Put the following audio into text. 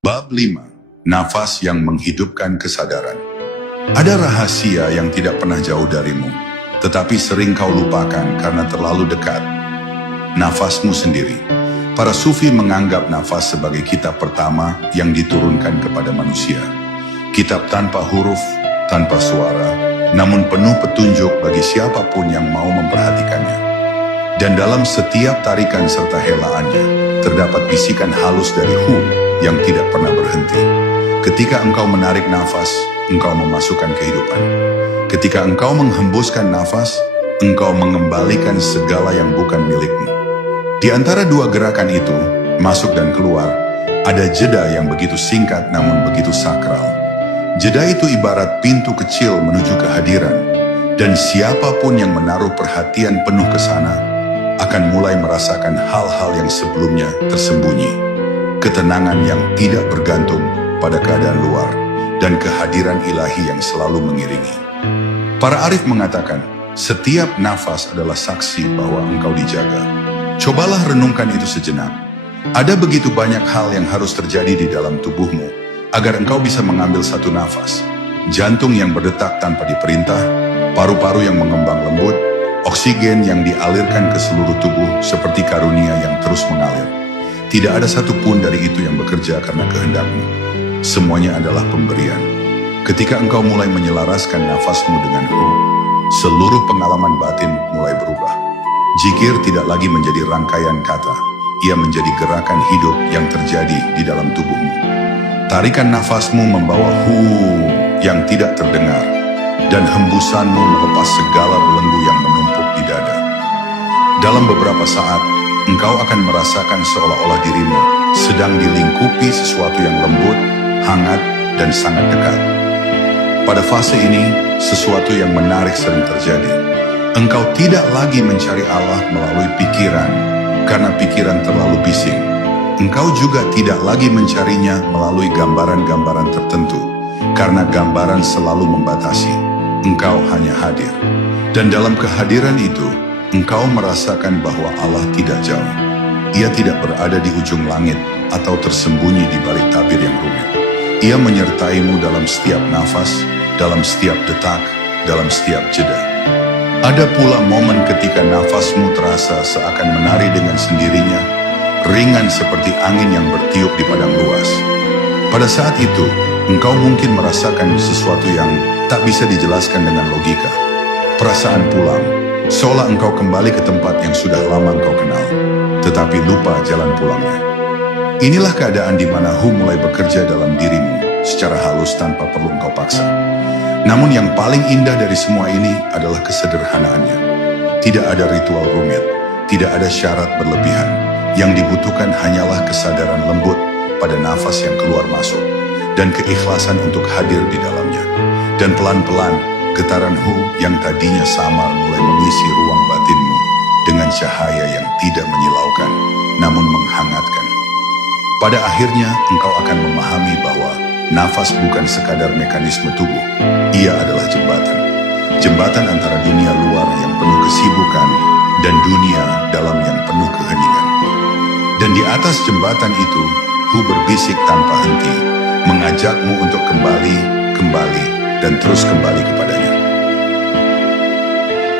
Bab 5. Nafas yang menghidupkan kesadaran. Ada rahasia yang tidak pernah jauh darimu, tetapi sering kau lupakan karena terlalu dekat. Nafasmu sendiri. Para sufi menganggap nafas sebagai kitab pertama yang diturunkan kepada manusia. Kitab tanpa huruf, tanpa suara, namun penuh petunjuk bagi siapapun yang mau memperhatikannya. Dan dalam setiap tarikan serta helaannya, terdapat bisikan halus dari Hu yang tidak pernah berhenti. Ketika engkau menarik nafas, engkau memasukkan kehidupan. Ketika engkau menghembuskan nafas, engkau mengembalikan segala yang bukan milikmu. Di antara dua gerakan itu, masuk dan keluar, ada jeda yang begitu singkat namun begitu sakral. Jeda itu ibarat pintu kecil menuju kehadiran, dan siapapun yang menaruh perhatian penuh ke sana, akan mulai merasakan hal-hal yang sebelumnya tersembunyi. Ketenangan yang tidak bergantung pada keadaan luar, dan kehadiran ilahi yang selalu mengiringi. Para arif mengatakan, setiap nafas adalah saksi bahwa engkau dijaga. Cobalah renungkan itu sejenak. Ada begitu banyak hal yang harus terjadi di dalam tubuhmu, agar engkau bisa mengambil satu nafas. Jantung yang berdetak tanpa diperintah, paru-paru yang mengembang lembut, oksigen yang dialirkan ke seluruh tubuh seperti karunia yang terus mengalir. Tidak ada satupun dari itu yang bekerja karena kehendakmu. Semuanya adalah pemberian. Ketika engkau mulai menyelaraskan nafasmu dengan Hu, seluruh pengalaman batin mulai berubah. Zikir tidak lagi menjadi rangkaian kata, ia menjadi gerakan hidup yang terjadi di dalam tubuhmu. Tarikan nafasmu membawa Hu yang tidak terdengar, dan hembusanmu melepas segala belenggu yang menumpuk di dada. Dalam beberapa saat, engkau akan merasakan seolah-olah dirimu sedang dilingkupi sesuatu yang lembut, hangat, dan sangat dekat. Pada fase ini, sesuatu yang menarik sering terjadi. Engkau tidak lagi mencari Allah melalui pikiran, karena pikiran terlalu bising. Engkau juga tidak lagi mencarinya melalui gambaran-gambaran tertentu, karena gambaran selalu membatasi. Engkau hanya hadir. Dan dalam kehadiran itu, engkau merasakan bahwa Allah tidak jauh. Ia tidak berada di ujung langit atau tersembunyi di balik tabir yang rumit. Ia menyertaimu dalam setiap nafas, dalam setiap detak, dalam setiap jeda. Ada pula momen ketika nafasmu terasa seakan menari dengan sendirinya, ringan seperti angin yang bertiup di padang luas. Pada saat itu, engkau mungkin merasakan sesuatu yang tak bisa dijelaskan dengan logika. Perasaan pulang, seolah engkau kembali ke tempat yang sudah lama engkau kenal, tetapi lupa jalan pulangnya. Inilah keadaan di mana Hu mulai bekerja dalam dirimu secara halus tanpa perlu engkau paksa. Namun yang paling indah dari semua ini adalah kesederhanaannya. Tidak ada ritual rumit, tidak ada syarat berlebihan. Yang dibutuhkan hanyalah kesadaran lembut pada nafas yang keluar masuk, dan keikhlasan untuk hadir di dalamnya. Dan pelan-pelan, getaran Hu yang tadinya samar mulai mengisi ruang batinmu dengan cahaya yang tidak menyilaukan, namun menghangatkan. Pada akhirnya, engkau akan memahami bahwa nafas bukan sekadar mekanisme tubuh, ia adalah jembatan. Jembatan antara dunia luar yang penuh kesibukan dan dunia dalam yang penuh keheningan. Dan di atas jembatan itu, Hu berbisik tanpa henti, mengajakmu untuk kembali, dan terus kembali kepada